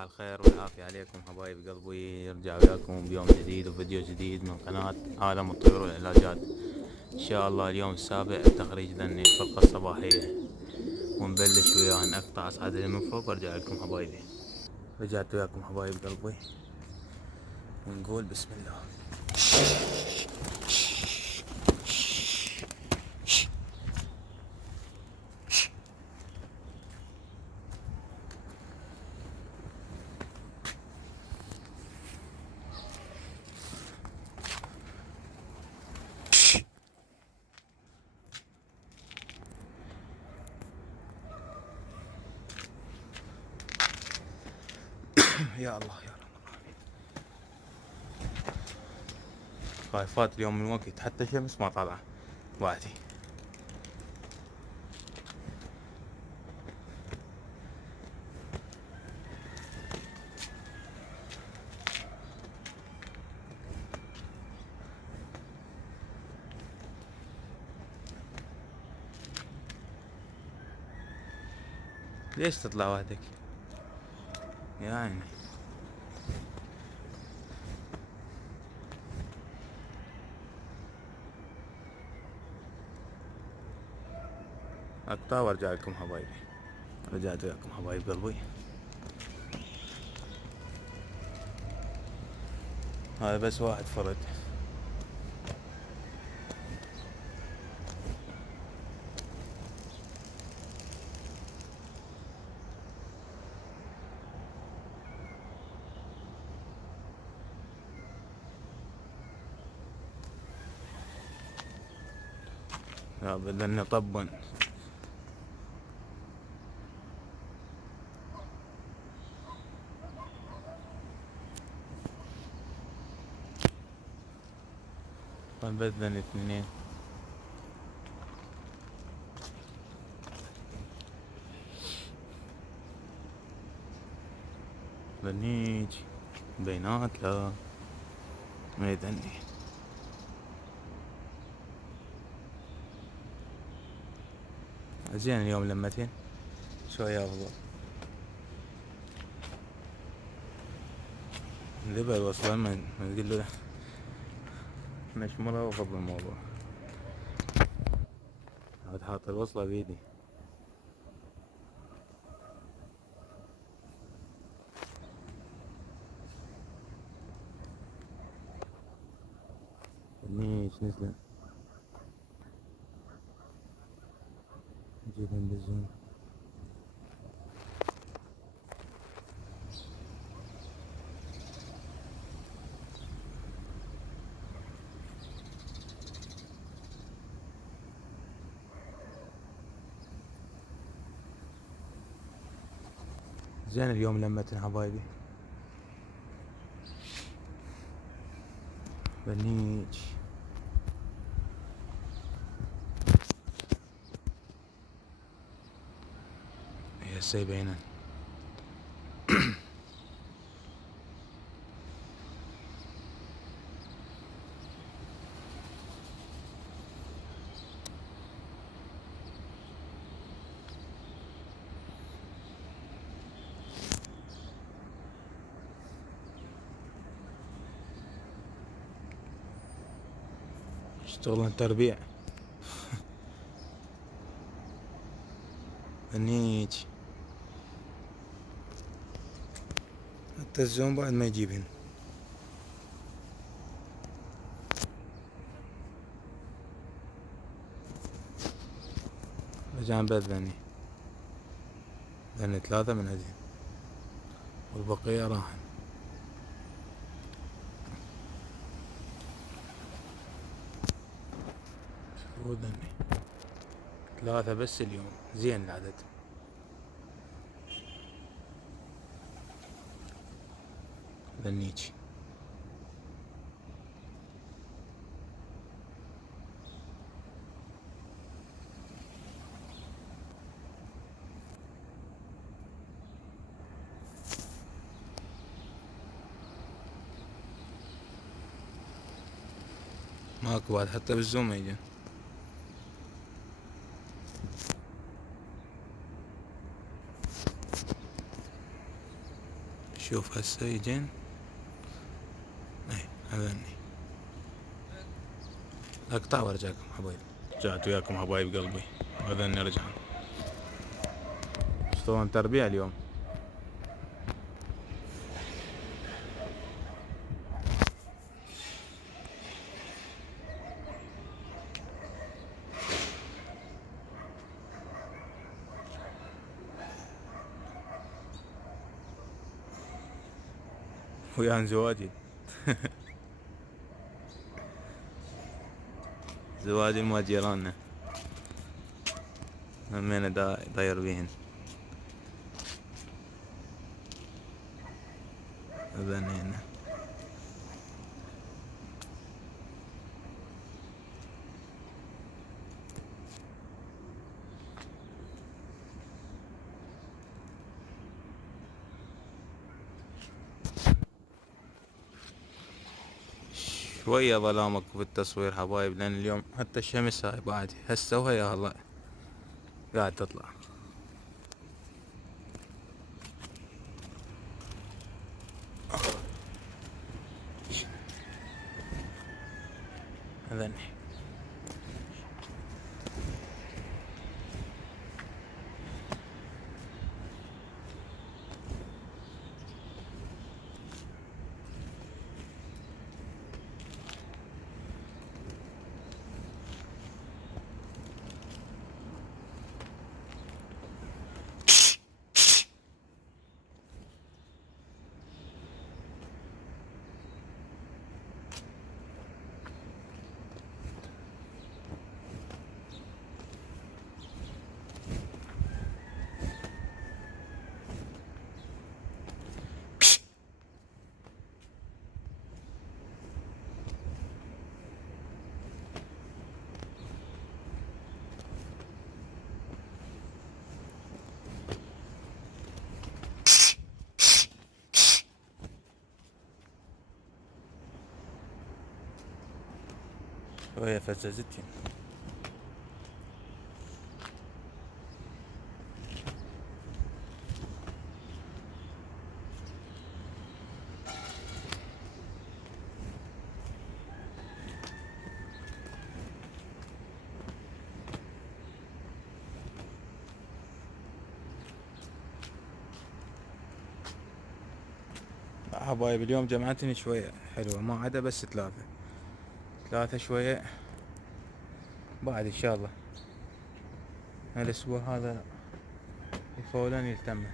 الخير والعافية عليكم حبايب قلبي. يرجع وياكم بيوم جديد وفيديو جديد من قناة عالم الطيور والعلاجات. ان شاء الله اليوم السابع تخريج ذني الفرقة الصباحية، ونبلش وياه نقطع اصعد من فوق وارجع لكم حبايبي. رجعت وياكم حبايب قلبي ونقول بسم الله. يا الله يا رب. خايفات اليوم من وقت حتى الشمس ما طالعة بعدي. ليش تطلع وحدك يا عيني؟ اقطع وارجع لكم حبايبي. رجعت وياكم حبايب قلبي. هذا بس واحد فرد. يا بدنا طبا. بدنا اثنين. بنيج بينات لا ما يدني. زين اليوم لمتين شوية أفضل. ذبل وصلا ما تقول له مشمرة وفضل الموضوع. عاد حاط الوصلة بيدي. بنيج نزل نجيب بالزوم. زين اليوم لمتين حبايبي. بنيج هسه يبينن. اشتغلن تربيع. بنيج حتى الزوم بعد ما يجيبهن. رجعن بذني ذني ثلاثة من هذين والبقية راحن. شوفوا ذني ثلاثة بس اليوم. زين العدد. ذنيج ماكو بعد حتى بالزوم ما يجي. شوف هسه يجين. اي هذني اقطع وارجعكم حبايبي. رجعت وياكم حبايب قلبي، وهذني رجعنا. شلون تربيع اليوم؟ ويان زواجي. زواجي ما جيراننا همينه داير بيهن. هذني هنا شوية ظلامك في التصوير حبايب، لأن اليوم حتى الشمس هاي بعد هسه وهي هلا قاعد تطلع. هذني شوية فزازتين. حبايب اليوم جمعتني شوية حلوة، ما عدا بس ثلاثة شوية بعد ان شاء الله الاسبوع هذا يفولن يلتمن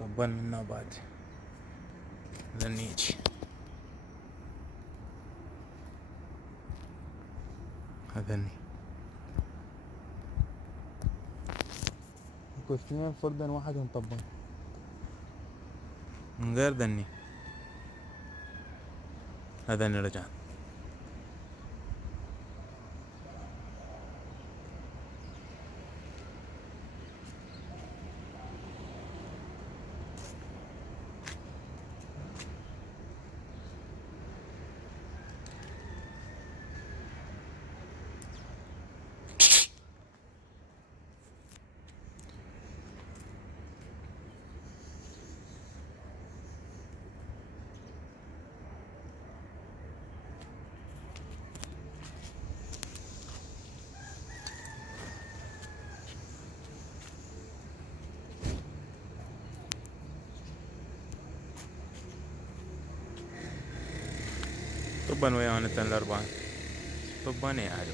طبل منا بعد ذنيج. هذني اكو اثنين فردا واحد طبل من غير ذني. هذني رجعت. طبا ويانا الأربعة طبا يا عدو.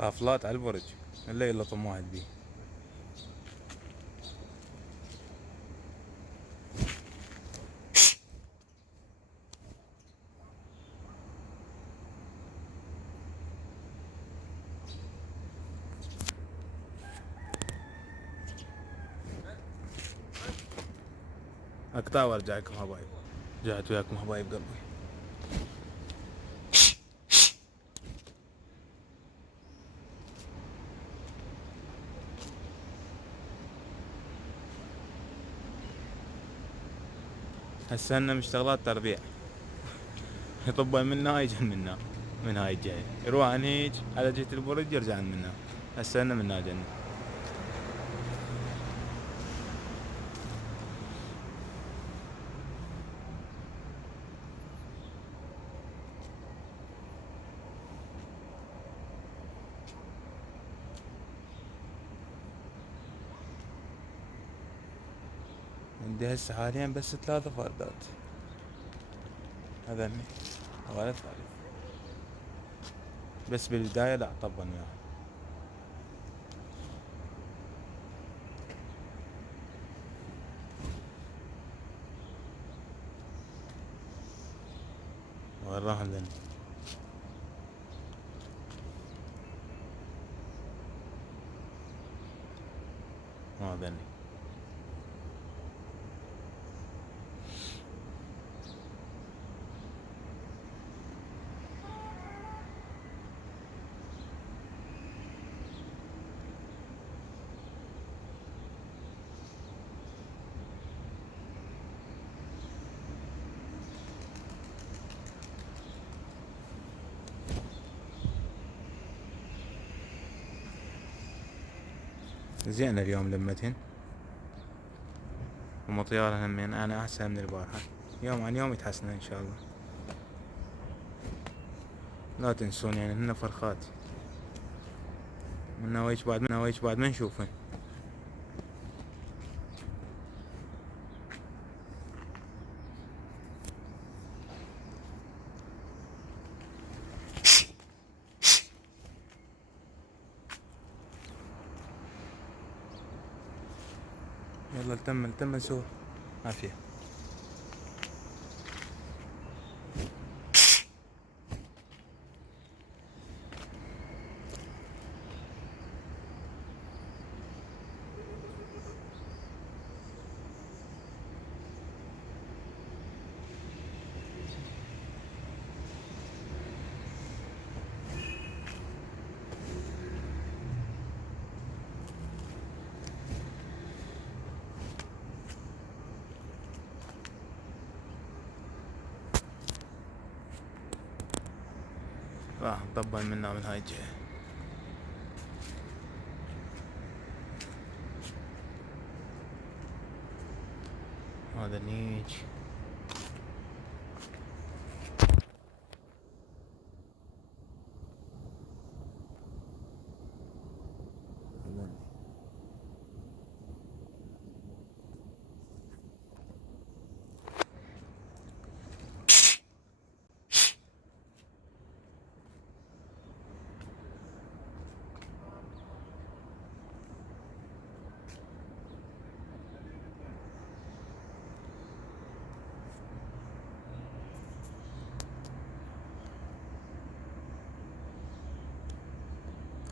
قافلات على البرج الا يلا طم واحد بيه. اقطع وارجع لكم حبايب. رجعت وياكم حبايب قلبي. هسه هن مشتغلات تربيع. يطبل منا يجن منا من هاي الجهة، يروح عن هيج على جهة البرج يرجع عن منا. هسه هن منا جن. عندي هسه حاليا بس 3 فردات. هذني ولا 3 بس بالبداية لا طبا وياهم. وين راح هذني؟ هذني زين اليوم لمتهن ومطيارة همين. انا احسن من البارحة، يوم عن يوم يتحسن ان شاء الله. لا تنسون يعني هن فرخات منا ويش بعد ما نشوفهن. يلا التم سوا عافية. راح نطبل منا من هاي الجهة. هذا نيج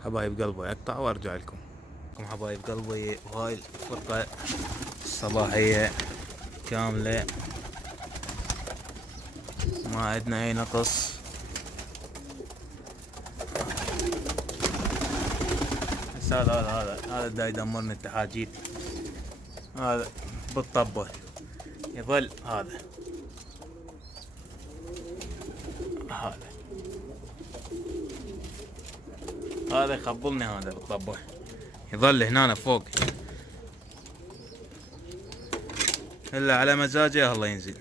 حبايب قلبي. اقطع وارجع لكم حبايب قلبي. وهاي الفرقة الصباحية كاملة، ما عندنا اي نقص. هذا دا يدمرني التحاجيب. هذا بالطبة يظل هذا يخبلني. هذا بالطبة يظل هنا فوق الا على مزاجه الله ينزل.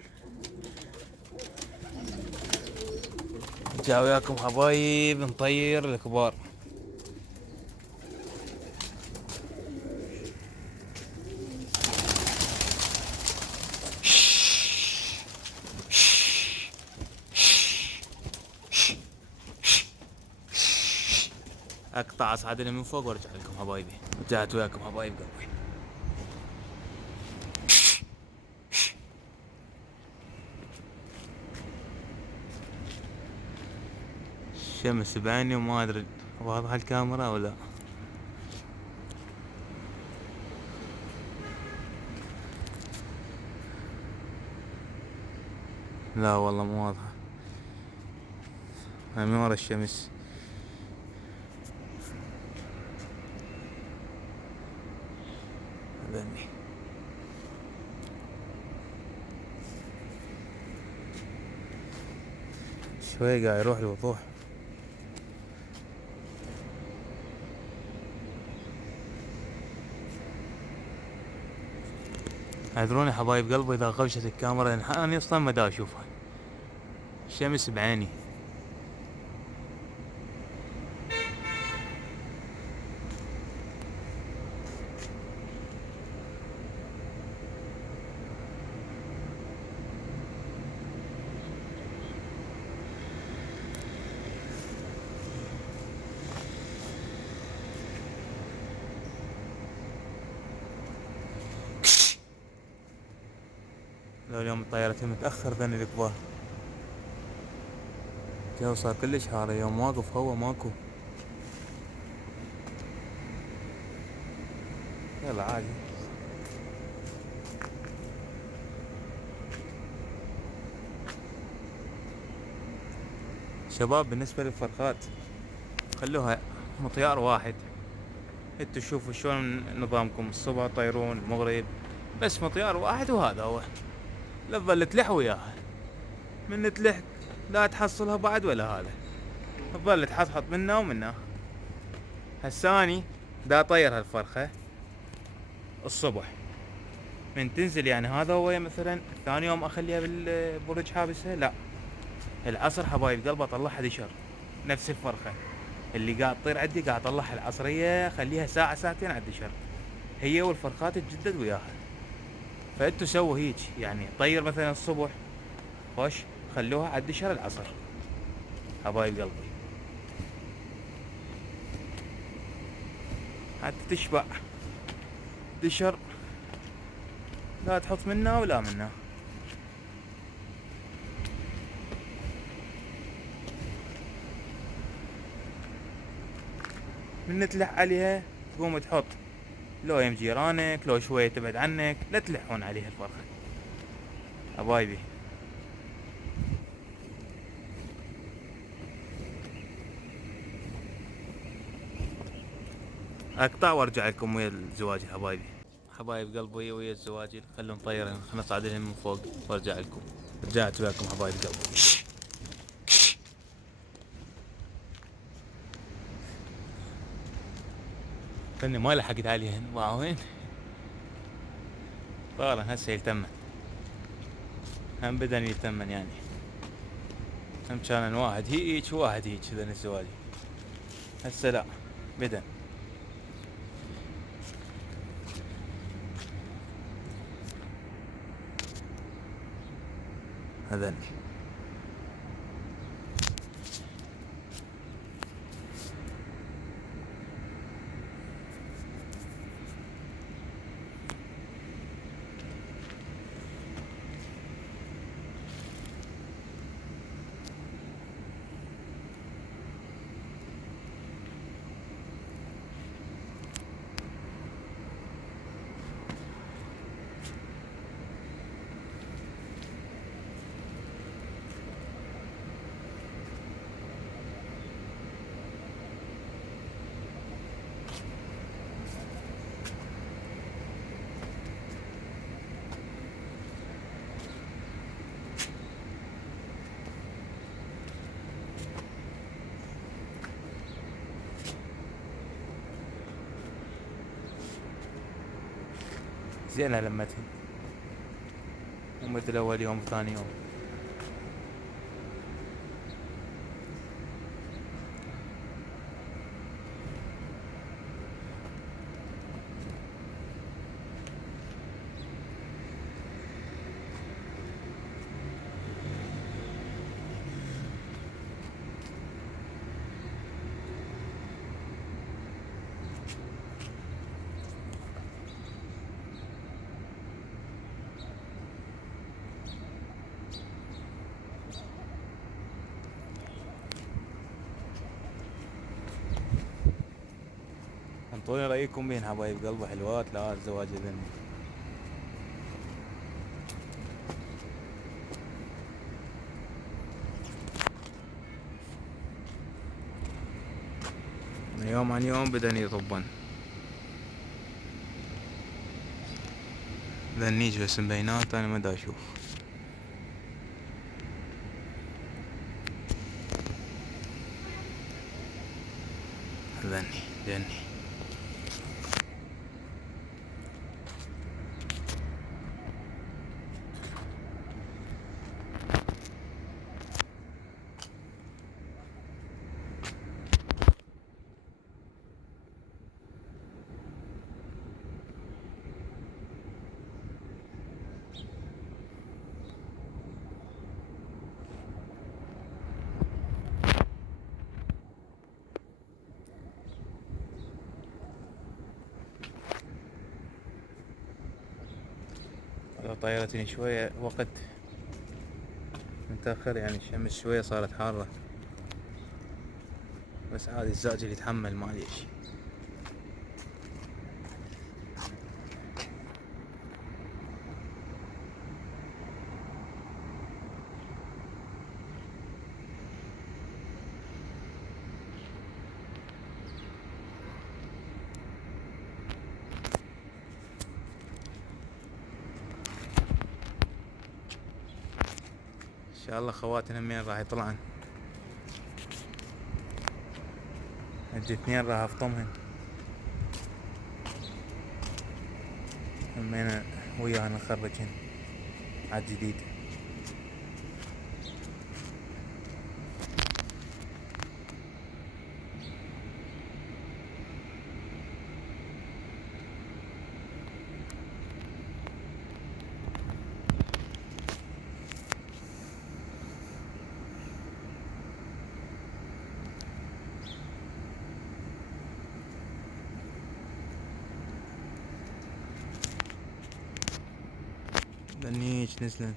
جا وياكم حبايب نطير الكبار. اقطع اصعدني من فوق وارجع لكم حبايبي. رجعت وياكم حبايب قلبي. الشمس بعيني وما ادري واضحة الكاميرا ولا. لا والله مو واضحة، من ورا الشمس. ذني شوي قاعد يروح الوضوح. اعذروني حبايب قلبي اذا غوشت الكاميرا، انا اصلا ما دا اشوفها، الشمس بعيني. لو اليوم الطيارة متأخر ذني الكبار، الجو صار كلش حار اليوم، واقف هوا ماكو. يلا عادي. شباب بالنسبة للفرخات خلوها مطيار واحد، انتوا شوفوا شلون نظامكم، الصبح تطيرون، المغرب، بس مطيار واحد وهذا هو. لا تظل تلح وياها، من تلح لا تحصلها بعد ولا هذا، تظل تحطحط منا ومنا. هساني دا طير هالفرخة الصبح، من تنزل يعني هذا هو مثلا ثاني يوم اخليها بالبرج حابسها، لا العصر حبايب قلبي اطلعها دشر، نفس الفرخة اللي قاعد تطير عندي قاعد اطلعها العصرية، اخليها ساعة ساعتين على الدشر، هي والفرخات تجدد وياها. فانتوا سووا هيك يعني، طير مثلا الصبح خوش، خلوها على الدشر العصر حبايب قلبي حتى تشبع دشر، لا تحط منا ولا منا. من تلح عليها تقوم تحط، لو يم جيرانك لو شوية تبعد عنك، لا تلحون عليها الفرخة حبايبي. اقطع وارجع لكم ويا الزواج حبايبي. حبايب قلبي ويا الزواجل، خلهم طيرن، خلنا نصعد لهم من فوق وارجع لكم. رجعت وياكم حبايب قلبي. فني ما لحقت عليهن، وين طارن هسه يلتمن، هم بدن يلتمن يعني، هم كان واحد هيك وواحد هيك ذن الزواج، هسه لا بدن. هذني زينة لمتهن، مثل اول يوم وثاني يوم. انطوني رايكم بين حبايب قلبي، حلوات لا الزواج ذني. يوم عن يوم بدأني يطبن. ذنيج بس مبينات انا ما دا اشوف. ذني طيرتني شوية وقت متأخر، يعني الشمس شوية صارت حارة، بس عادي الزاج اللي يتحمل ما عليه شي. ان شاء الله خواتنا همين راح يطلعن، اجي اثنين راح افطمهن همين وياهن نخرجهن عالجديد. ذنيج نزلن.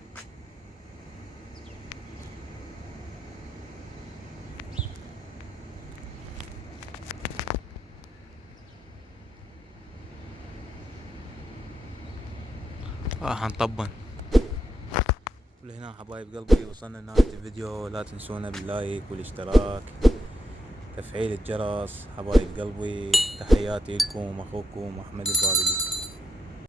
راح نطبن. ولهنا حبايب قلبي وصلنا لنهاية الفيديو، لا تنسونا باللايك والاشتراك تفعيل الجرس. حبايب قلبي تحياتي لكم، اخوكم احمد البابلي.